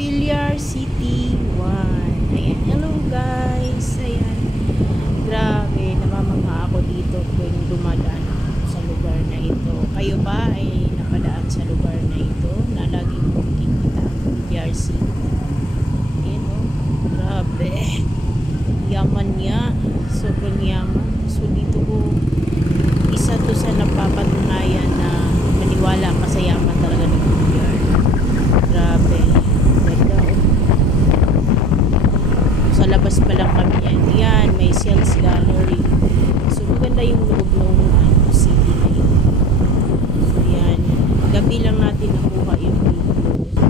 Villar City 1. Ayan, hello guys. Ayan, grabe, namamangha ako dito kung dumadaan ako sa lugar na ito. Kayo ba ay napadaan sa lugar na ito na laging makikita ang Villar City? Ayan o, grabe, yaman niya, sobrang yaman. So dito ko, isa to sa napapatunayan na maniwala ka sa yaman talaga ng Villar. Grabe, ganda oh. Sa labas pa lang kami yan. Yan, may sales gallery. So maganda yung loob ng city na yun. So yan, gabi lang natin nakuha yung video.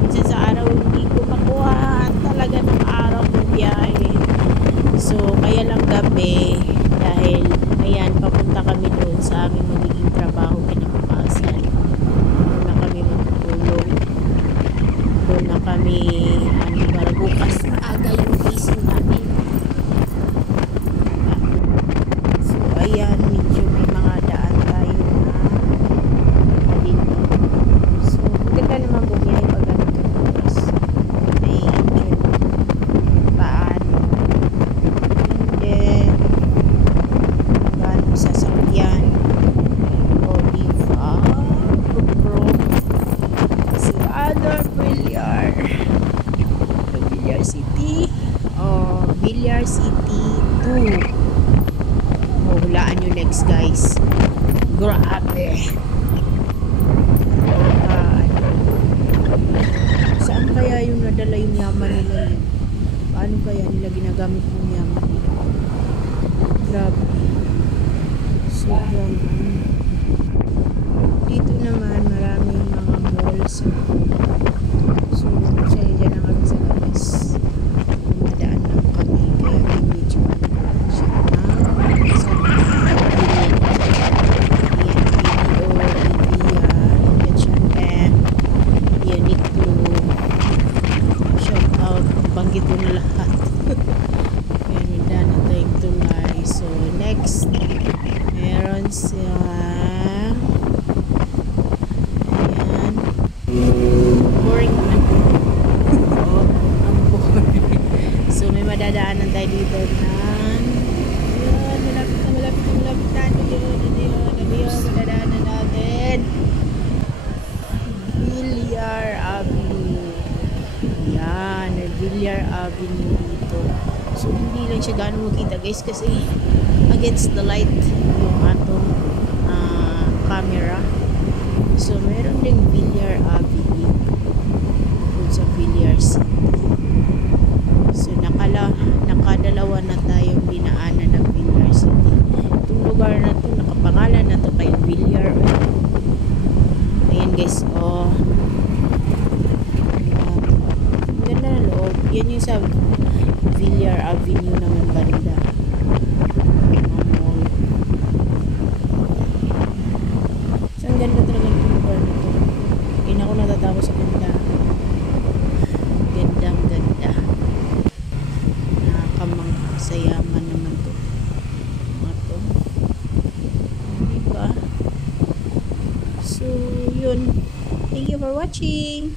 Minsan sa araw hindi ko makuha talaga ng araw ng biyahe. So kaya lang gabi, dahil ayan, papunta kami doon sa aming magiging trabaho kinabukasan. Doon na kami matutulog. Doon na kami para bukas aga yung gising namin. So ayan, medyo may mga daan tayo na dito. So maganda naman bumiyahe pag ganun ka bukas. Nai-enjoy paano. And then paano sasakyan o diba GoPro si Ador Villar City o Villar City 2. Hulaan nyo next guys. Grabe, saan kaya yung nadala yung yaman nila yun? Paano kaya nila ginagamit yung yaman nila? Grabe, sobrang dito naman maraming mga malls. So siya dyan na kami sa labas, dumadaan lang kami, kaya may medyo siya sa shout out, banggit ko na lahat. Meron na tayong tulay. So next meron siya, ayan, boring naman. Oo, ang boring. So may madadaanan tayo dito na ayan, malapit na yun, madadaanan natin Villar Avenue. Yan, Villar Avenue dito. So hindi lang siya gaano makita guys, kasi against the light yung atong camera. So meron ding Villar Avenue dun sa Villar City. So nakadalawa na tayong dinaanan ng Villar City. Itong lugar na to, nakapangalan na to kay Villar. Ayan guys, oh, ang ganda na loob. Yan yung sa Villar Avenue naman banda. So ang ganda talaga ng lugar na to. Hindi na ako natatawa sa ganda. Gandang ganda. Nakakamangha sa yaman naman to. Mga to. Diba? So yun. Thank you for watching.